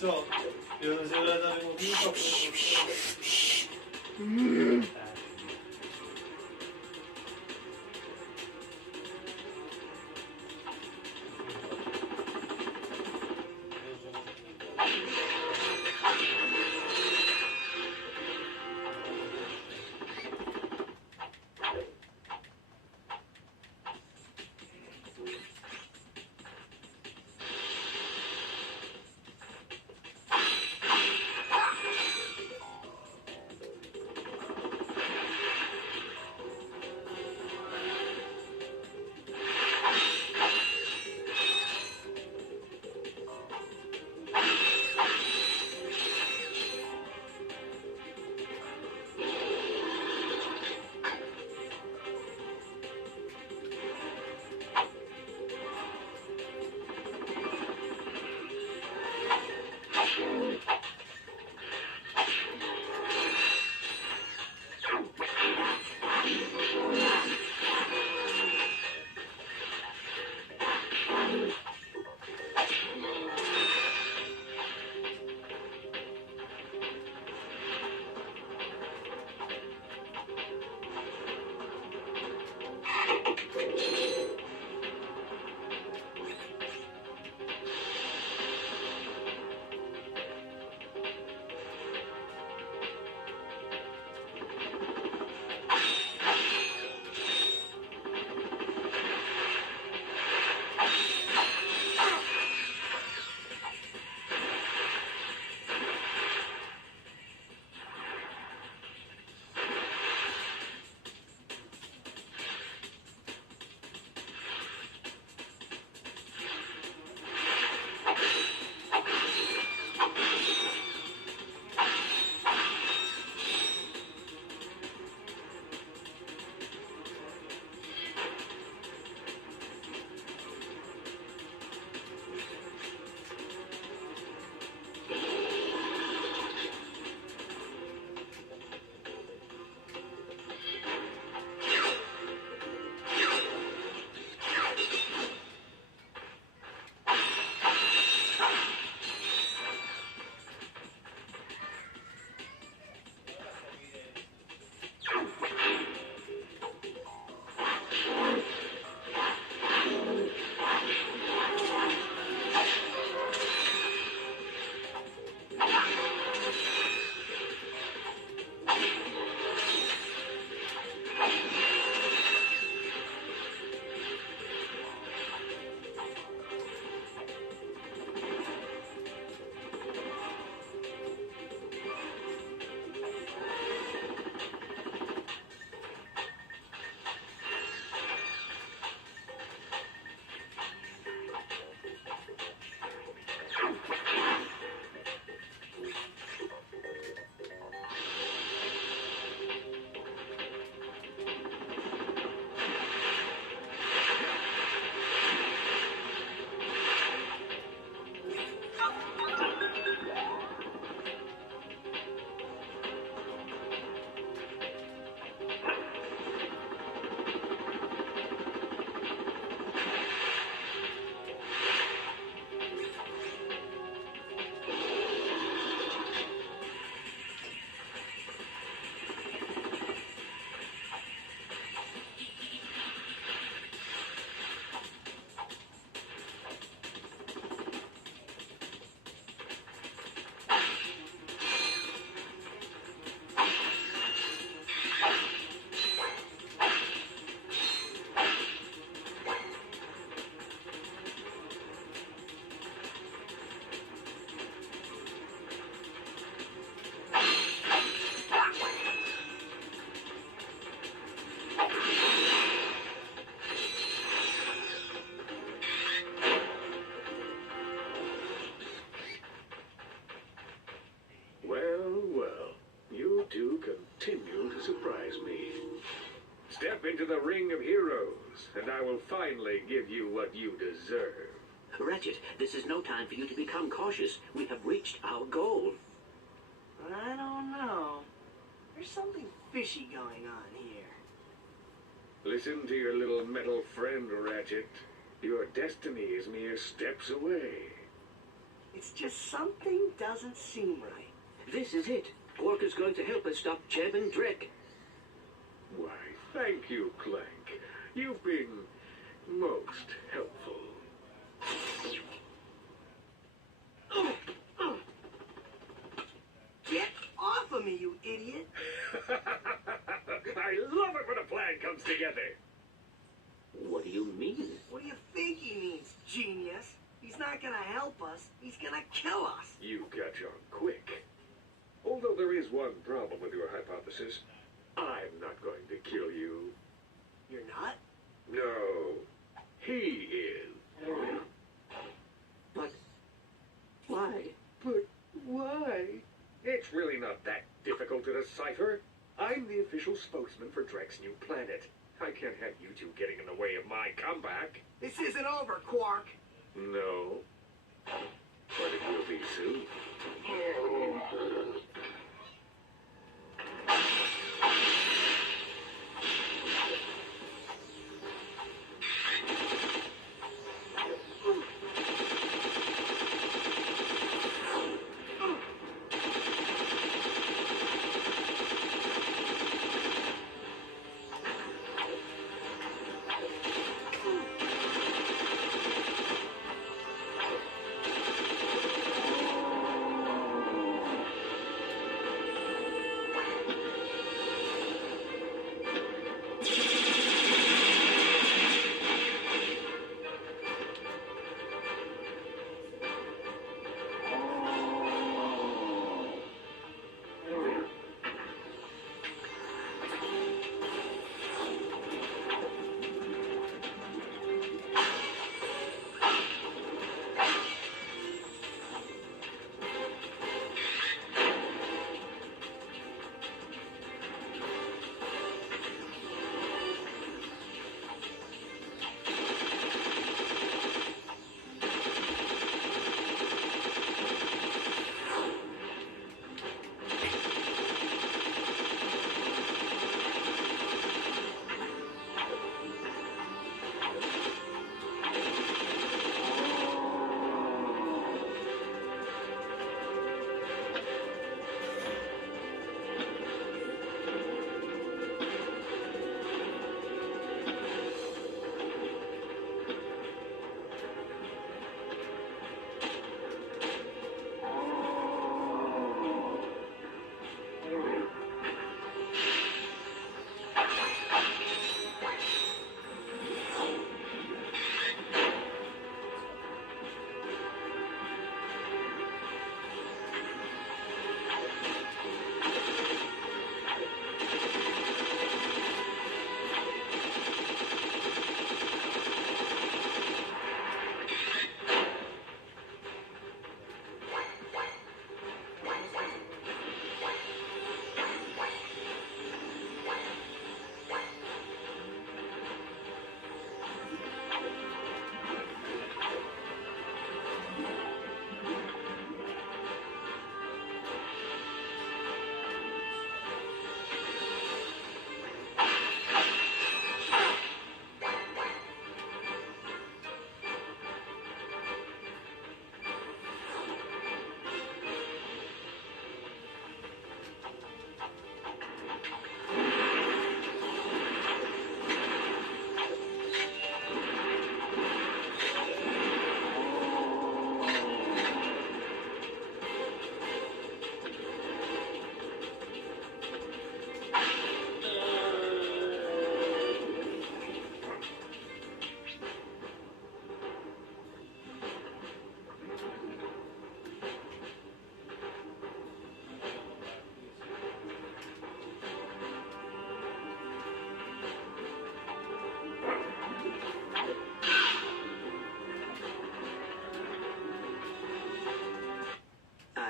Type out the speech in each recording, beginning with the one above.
Co? Jeden z Jelena wymównika. continue to surprise me. Step into the ring of heroes, and I will finally give you what you deserve. Ratchet, this is no time for you to become cautious. We have reached our goal. I don't know. There's something fishy going on here. Listen to your little metal friend, Ratchet. Your destiny is mere steps away. It's just something doesn't seem right. This is it. Quark is going to help us stop Jeb and Drek. Why, thank you, Clank. You've been most helpful. Get off of me, you idiot! I love it when a plan comes together. What do you mean? What do you think he means, genius? He's not gonna help us. He's gonna kill us. You catch on quick. Although there is one problem with your hypothesis, I'm not going to kill you. You're not? No, he is. But why? But why? It's really not that difficult to decipher. I'm the official spokesman for Drek's new planet. I can't have you two getting in the way of my comeback. This isn't over, Quark. No. But it will be soon.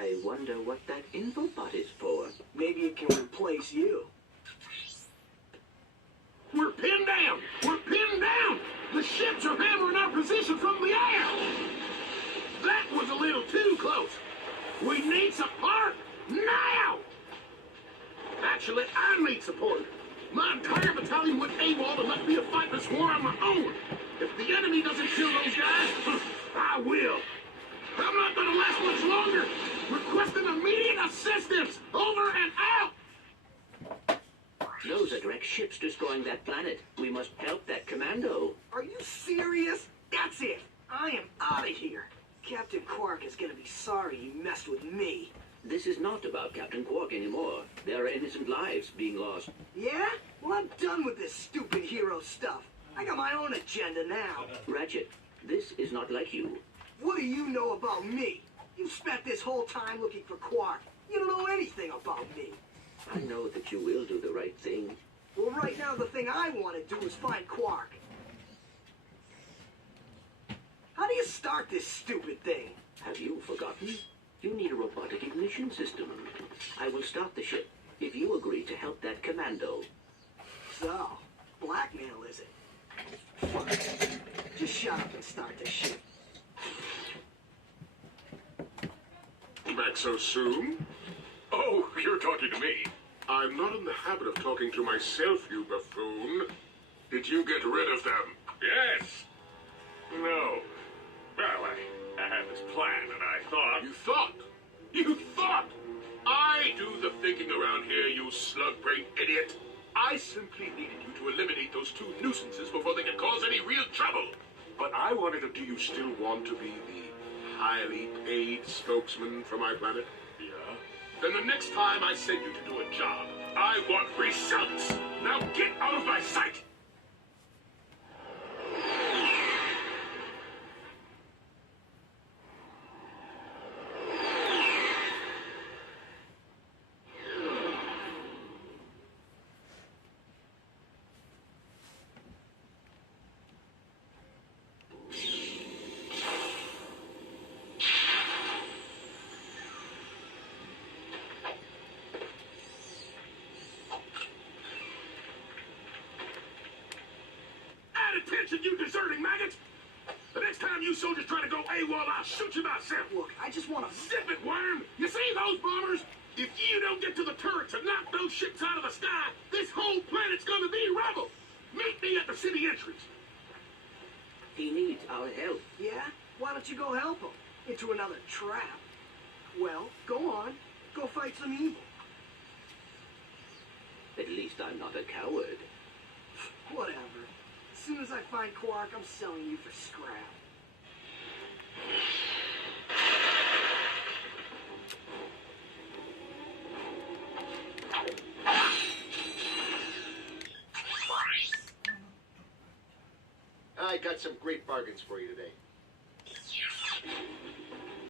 I wonder what that infobot is for. Maybe it can replace you. We're pinned down! We're pinned down! The ships are hammering our position from the air! That was a little too close. We need support now! Actually, I need support. My entire battalion went AWOL and left me to fight this war on my own. If the enemy enemy doesn't kill those guys, I will. I'm not gonna last much longer. Requesting immediate assistance. Over and out. Those are direct ships destroying that planet. We must help that commando. Are you serious? That's it. I am out of here. Captain Quark is gonna be sorry he messed with me. This is not about Captain Quark anymore. There are innocent lives being lost. Yeah? Well, I'm done with this stupid hero stuff. I got my own agenda now. Ratchet, this is not like you. What do you know about me? You spent this whole time looking for Quark. You don't know anything about me. I know that you will do the right thing. Well, right now the thing I want to do is find Quark. How do you start this stupid thing? Have you forgotten? You need a robotic ignition system. I will start the ship if you agree to help that commando. So, blackmail is it? Fine. Just shut up and start the ship. Back so soon? Oh, you're talking to me. I'm not in the habit of talking to myself, you buffoon. Did you get rid of them? Yes. No. Well, I had this plan, and I thought... You thought? You thought? I do the thinking around here, you slug-brained idiot. I simply needed you to eliminate those two nuisances before they could cause any real trouble. But I wanted to... Do you still want to be the highly paid spokesman for my planet? Yeah. Then the next time I send you to do a job, I want results. Now get out of my sight! Attention, you deserting maggots! The next time you soldiers try to go AWOL, I'll shoot you myself! Look, I just want to... Zip it, worm! You see those bombers? If you don't get to the turrets and knock those ships out of the sky, this whole planet's gonna be rubble! Meet me at the city entrance! He needs our help. Yeah? Why don't you go help him? Into another trap. Well, go on. Go fight some evil. At least I'm not a coward. Whatever. As soon as I find Quark, I'm selling you for scrap. I got some great bargains for you today.